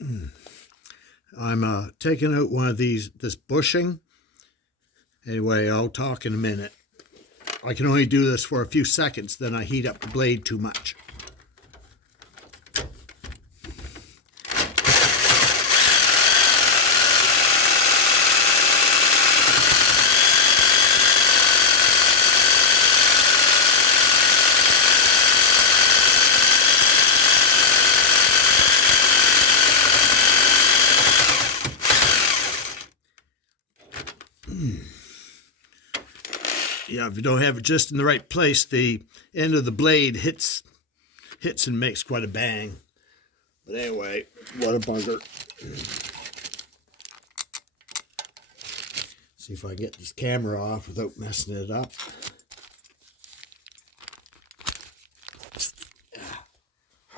I'm taking out one of this bushing. Anyway, I'll talk in a minute. I can only do this for a few seconds, then I heat up the blade too much. Yeah, if you don't have it just in the right place, the end of the blade hits and makes quite a bang. But anyway, what a bugger. See if I get this camera off without messing it up.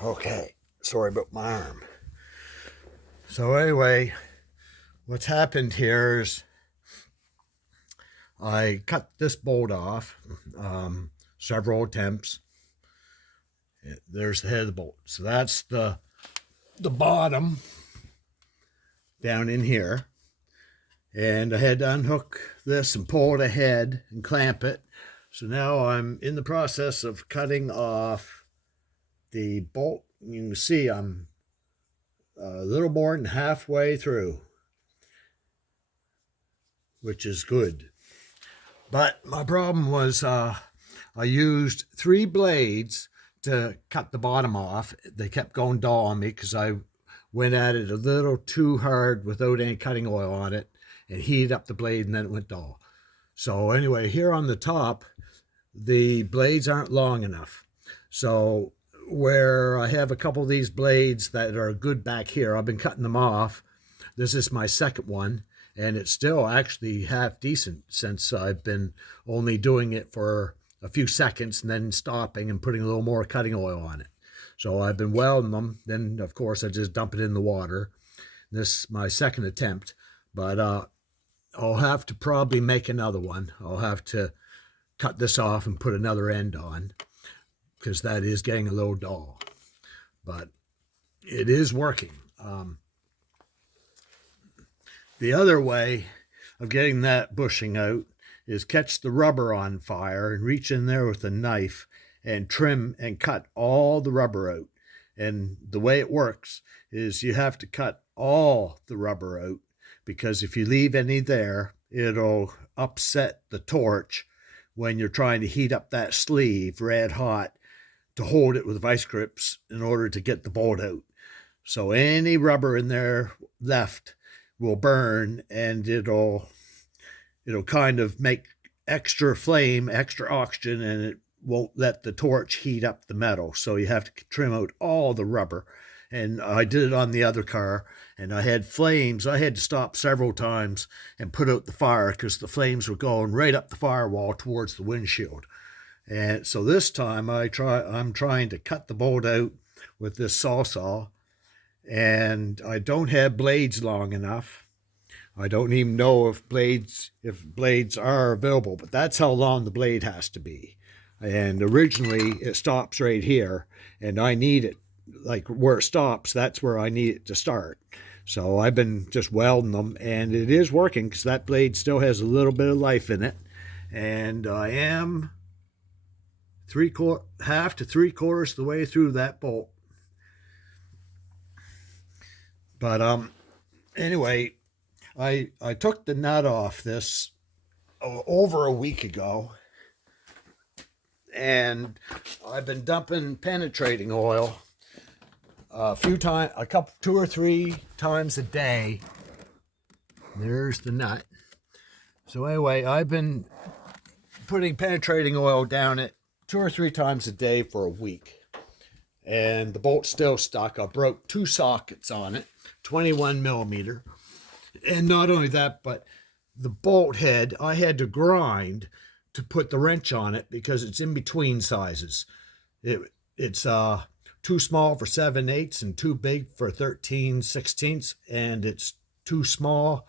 Okay, sorry about my arm. So anyway, what's happened here is I cut this bolt off, several attempts. There's the head of the bolt. So that's the bottom down in here. And I had to unhook this and pull it ahead and clamp it. So now I'm in the process of cutting off the bolt. You can see I'm a little more than halfway through, which is good. But my problem was I used 3 blades to cut the bottom off. They kept going dull on me because I went at it a little too hard without any cutting oil on it and heated up the blade, and then it went dull. So anyway, here on the top, the blades aren't long enough. So where I have a couple of these blades that are good back here, I've been cutting them off. This is my second one. And it's still actually half decent since I've been only doing it for a few seconds and then stopping and putting a little more cutting oil on it. So I've been welding them. Then, of course, I just dump it in the water. This is my second attempt. But I'll have to probably make another one. I'll have to cut this off and put another end on because that is getting a little dull. But it is working. The other way of getting that bushing out is catch the rubber on fire and reach in there with a knife and trim and cut all the rubber out. And the way it works is you have to cut all the rubber out, because if you leave any there, it'll upset the torch when you're trying to heat up that sleeve red hot to hold it with vice grips in order to get the bolt out. So any rubber in there left will burn, and it'll kind of make extra flame, extra oxygen, and it won't let the torch heat up the metal. So you have to trim out all the rubber. And I did it on the other car, and I had flames. I had to stop several times and put out the fire because the flames were going right up the firewall towards the windshield. And so this time I'm trying to cut the bolt out with this saw, and I don't have blades long enough. I don't even know if blades are available, but that's how long the blade has to be. And originally it stops right here, and I need it, like where it stops, that's where I need it to start. So I've been just welding them, and it is working because that blade still has a little bit of life in it. And I am half to 3/4 the way through that bolt. But anyway, I took the nut off this over a week ago, and I've been dumping penetrating oil two or three times a day. There's the nut. So anyway, I've been putting penetrating oil down it 2 or 3 times a day for a week, and the bolt's still stuck. I broke 2 sockets on it, 21 millimeter. And not only that, but the bolt head, I had to grind to put the wrench on it because it's in between sizes. It's too small for 7/8 and too big for 13/16, and it's too small.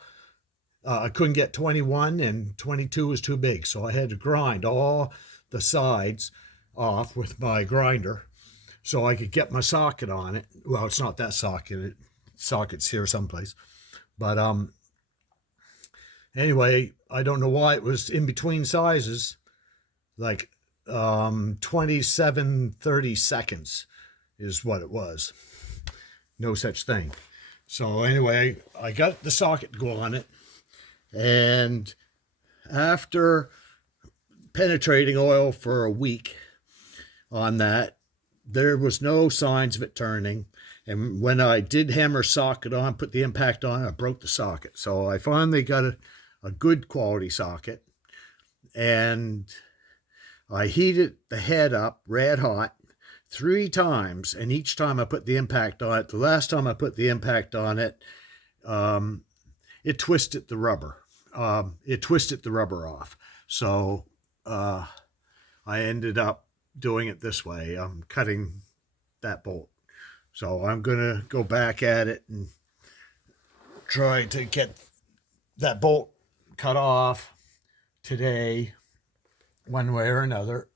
I couldn't get 21, and 22 was too big. So I had to grind all the sides off with my grinder so I could get my socket on it. Well, it's not that socket. sockets here someplace. But anyway, I don't know why it was in between sizes, like 27, 30 seconds is what it was. No such thing. So anyway, I got the socket to go on it, and after penetrating oil for a week on that, there was no signs of it turning. And when I did hammer socket on, put the impact on, I broke the socket. So I finally got a good quality socket, and I heated the head up red hot 3 times, and each time I put the impact on it, the last time I put the impact on it, it twisted the rubber. It twisted the rubber off. So I ended up doing it this way. I'm cutting that bolt. So I'm going to go back at it and try to get that bolt cut off today, one way or another.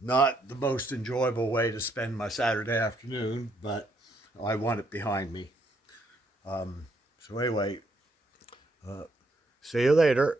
Not the most enjoyable way to spend my Saturday afternoon, but I want it behind me. So anyway, see you later.